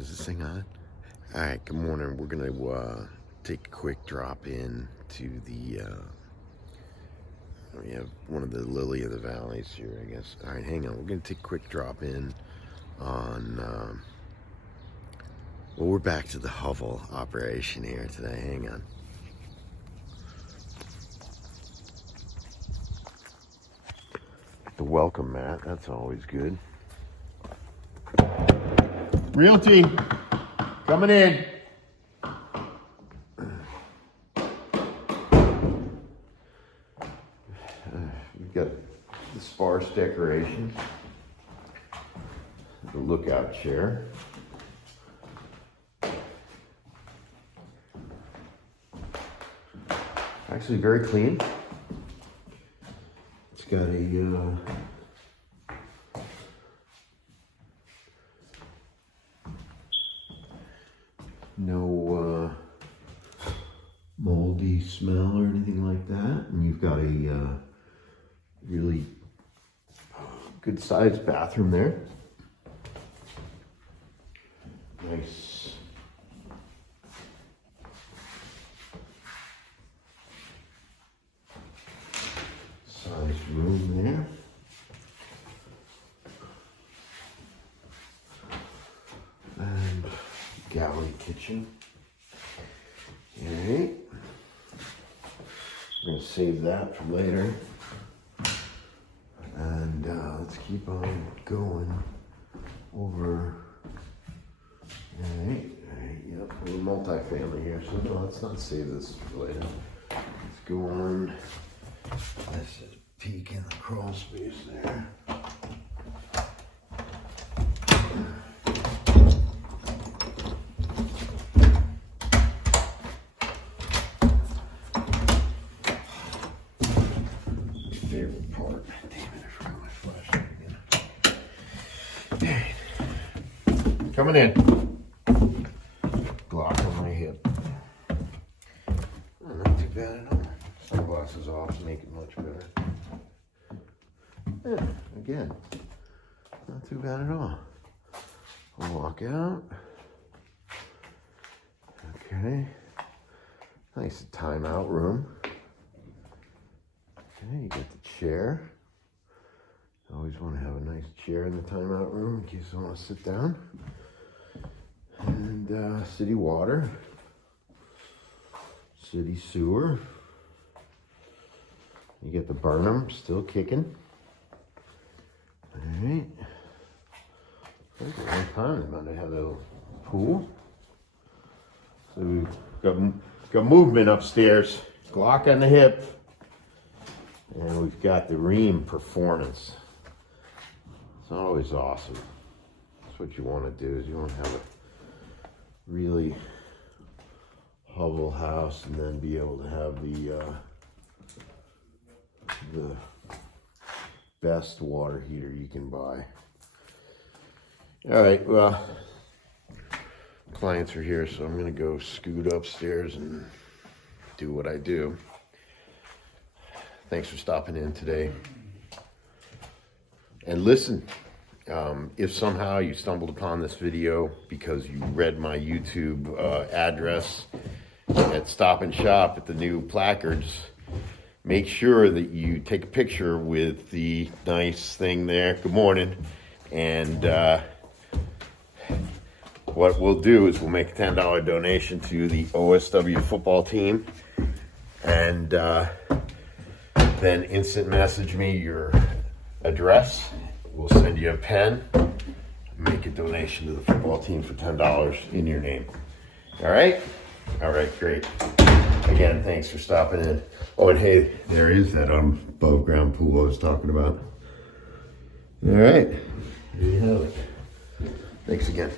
Is this thing on? All right, good morning. We're going to take a quick drop in to the, we have one of the lily of the valleys here, I guess. All right, hang on. We're going to take a quick drop in on, well, we're back to the Hovel operation here today. Hang on. The welcome mat, that's always good. Realty, coming in. We've got the sparse decorations, the lookout chair. Actually very clean. It's got a no moldy smell or anything like that, and you've got a really good sized bathroom there. Nice sized room there. And galley kitchen. Alright. We're going to save that for later. And let's keep on going over. Alright, yep, we're multi-family here, so no, let's not save this for later. Let's go on. Let's just peek in the crawl space there. Favorite part. Damn it, I forgot my flashlight again. Alright. Coming in. Glock on my hip. Oh, not too bad at all. Sunglasses off make it much better. Yeah, again, not too bad at all. I'll walk out. Okay. Nice timeout room. Okay, you got the chair. Always want to have a nice chair in the timeout room in case I want to sit down. And city water, city sewer. You get the Burnham still kicking. All right. I think a long time they might have had a pool. So we've got movement upstairs. Glock on the hip. And we've got the Rheem Performance. It's always awesome. That's what you want to do, is you want to have a really Hovel house and then be able to have the best water heater you can buy. All right, well, clients are here, so I'm gonna go scoot upstairs and do what I do. Thanks for stopping in today. And listen, if somehow you stumbled upon this video because you read my YouTube address at Stop and Shop at the new placards, make sure that you take a picture with the nice thing there. Good morning. And what we'll do is we'll make a $10 donation to the OSW football team. And then instant message me your address. We'll send you a pen. Make a donation to the football team for $10 in your name. All right? All right, great. Again, thanks for stopping in. Oh, and hey, there is that above ground pool I was talking about. All right, there you have it. Thanks again.